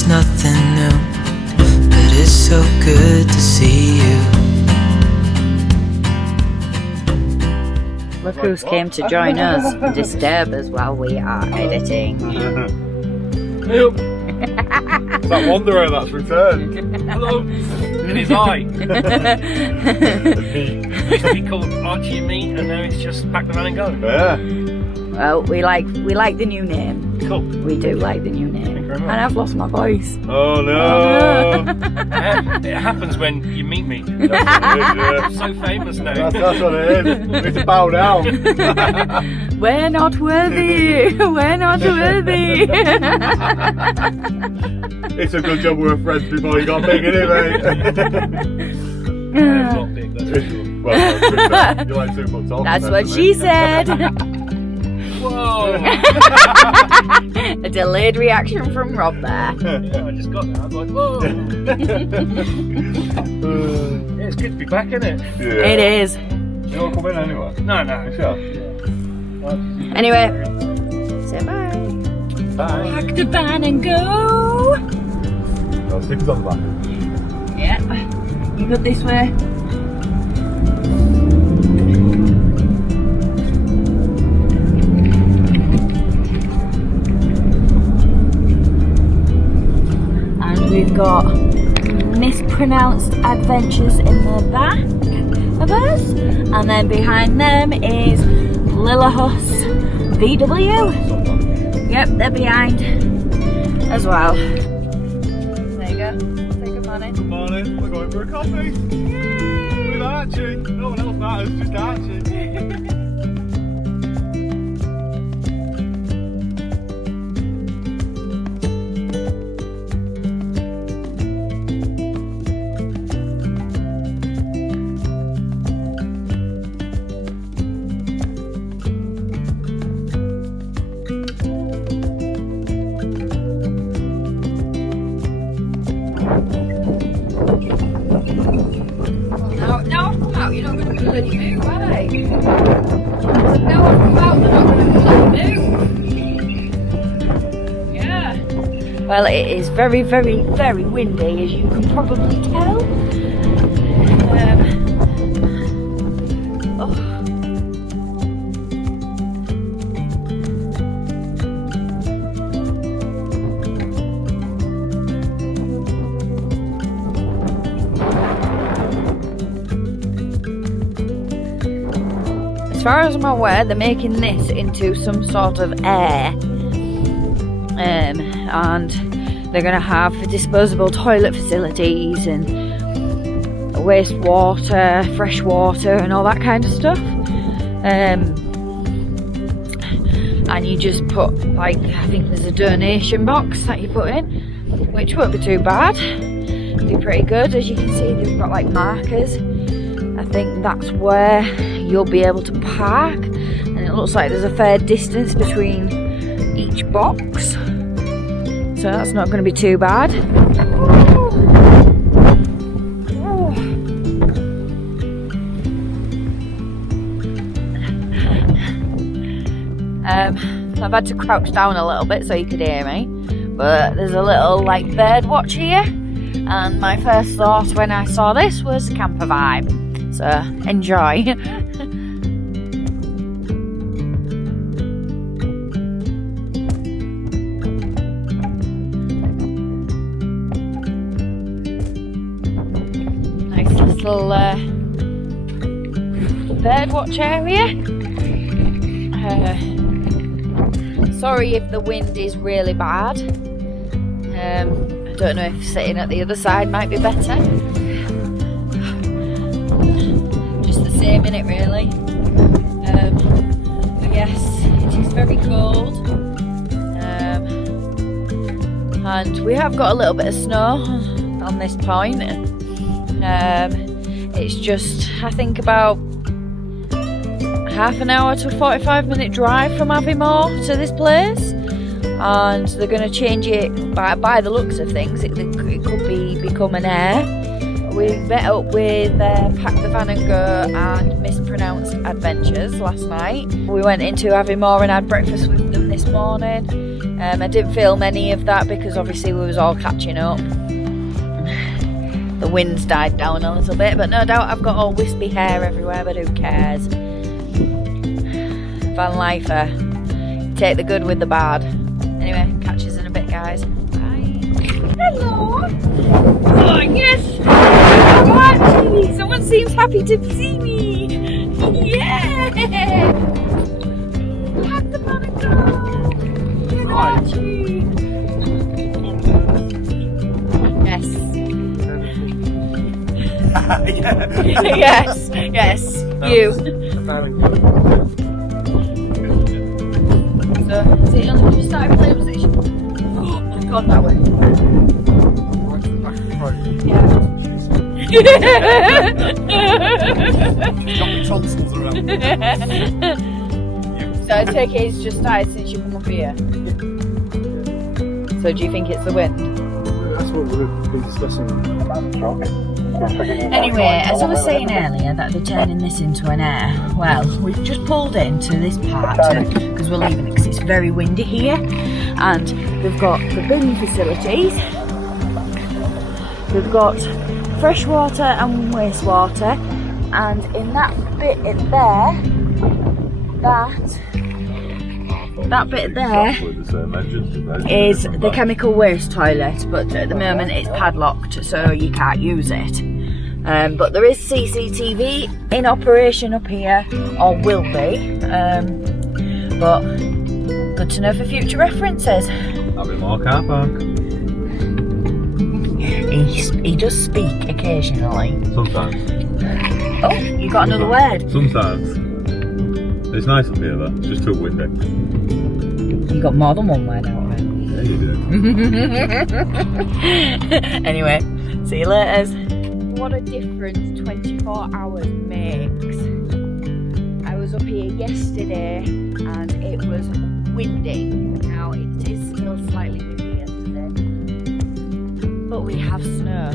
it's nothing new, but it's so good to see you. Look who's came to join us and disturb us while we are editing. That wanderer that's returned. Hello. In his eye. Used to be called Archie and me, and now it's just pack the van and go. Yeah. Well, we like the new name. Cool. We do like the new name. very much. And I've lost my voice. Oh no! It happens when you meet me. I'm so famous now. That's what it is. We need to bow down. We're not worthy. We're not worthy. It's a good job we were friends before you got big, innit, mate? Not big, that's for sure. Well, you like super talk. That's what she said. Whoa! A delayed reaction from Rob there. Yeah, I just got that. I was like, whoa! Yeah, it's good to be back, isn't it? Yeah. It is. You want to come in anyway? No, no. Sure. Anyway, say bye. Bye. Pack the van and go. No, stickers on the back. Yeah. You go this way. We've got Mispronounced Adventures in the back of us, and then behind them is Lillahus VW. Yep, they're behind as well. There you go. Say good morning. Good morning. We're going for a coffee. Yay! With Archie. No one else matters, just Archie. Now I've come out, you're not going to bloody move, are they? Now I've come out, they're not going to bloody move. Yeah. Well, it is very, very, very windy, as you can probably tell. As far as I'm aware, they're making this into some sort of air, and they're going to have disposable toilet facilities and wastewater, fresh water, and all that kind of stuff. And you just put, like, I think there's a donation box that you put in, which won't be too bad. It'll be pretty good. As you can see, they've got like markers. I think that's where you'll be able to park, and it looks like there's a fair distance between each box, so that's not going to be too bad. I've had to crouch down a little bit so you could hear me, but there's a little like bird watch here, and my first thought when I saw this was camper vibe. So enjoy. Nice little bird watch area. Sorry if the wind is really bad. I don't know if sitting at the other side might be better. Same in it really, but yes, it is very cold, and we have got a little bit of snow on this point. It's just, I think, about half an hour to 45-minute drive from Aviemore to this place, and they're going to change it by the looks of things. It could become an air. We met up with Pack the Van and Go and Mispronounced Adventures last night. We went into Aviemore and had breakfast with them this morning. I didn't film any of that because obviously we was all catching up. The wind's died down a little bit, but no doubt I've got all wispy hair everywhere, but who cares? Van lifer. Take the good with the bad. Anyway, catch us in a bit, guys. Bye. Hello! Oh, yes! Oh, Archie! Someone seems happy to see me! Yeah! Hug the barnacle! Good Archie! Yes. Yes, yes, you. So, is it on the starting play position? Oh my god, that way. Yeah. Got my tonsils around. So I take it it's just started since you come up here. So do you think it's the wind? That's what we've been discussing. Anyway, as I was saying earlier that they're turning this into an air, well, we've just pulled into this part because we're leaving it because it's very windy here, and they've got the bin facilities, they've got fresh water and wastewater, and in that bit in there, that bit there is the chemical waste toilet, but at the moment it's padlocked so you can't use it. But there is CCTV in operation up here, or will be, but good to know for future references. Aviemore car park. He does speak occasionally. Sometimes. Oh, you got another word. Sometimes. It's nice up here though, it's just too windy. You got more than one word out of it. Yeah, you do. Anyway, see you later. What a difference 24 hours makes. I was up here yesterday and it was windy. Now it is still slightly windy yesterday, but we have snow.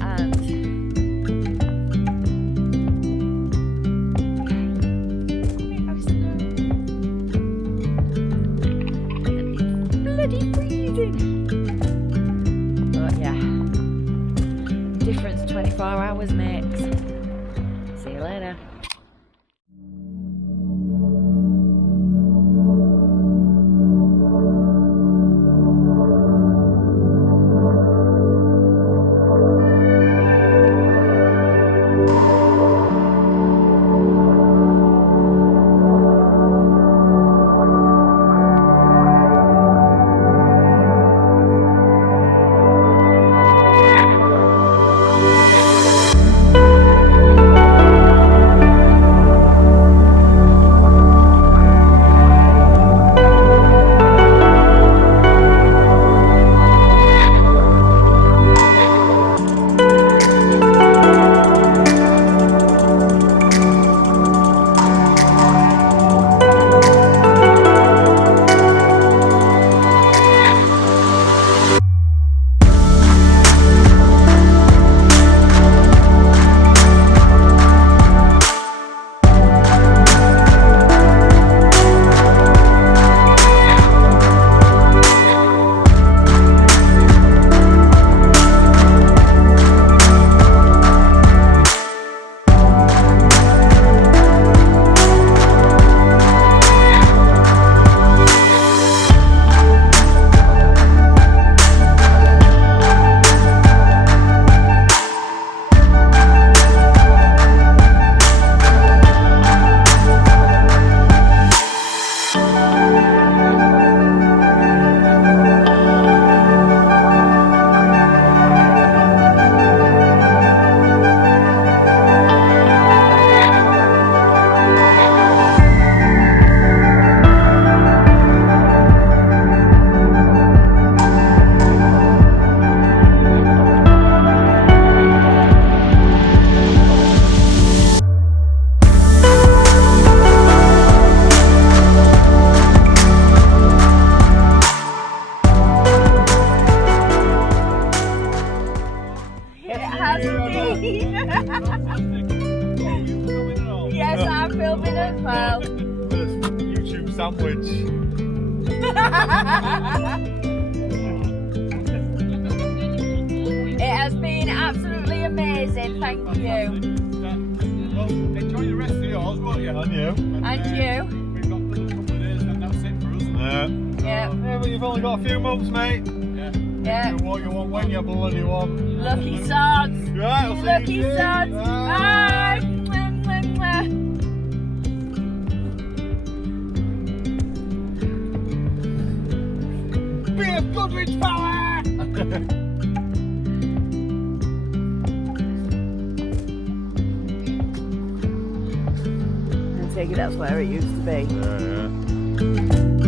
And bloody freezing. But yeah, difference 24 hours makes. See you later. Yes, I'm filming as well. YouTube sandwich. It has been absolutely amazing, thank you. Well, enjoy the rest of yours, won't you? And you. And you. We've got another couple of days and that's it for us. Yeah. Yeah, but you've only got a few months, mate. Yeah. Yeah. You do what you want, when you bloody want. Lucky sods. Right, I'll see Lucky you soon. sods. Bye. Mwah, mwah, mwah. Be a good rich fella! I take it that's where it used to be. Yeah, yeah.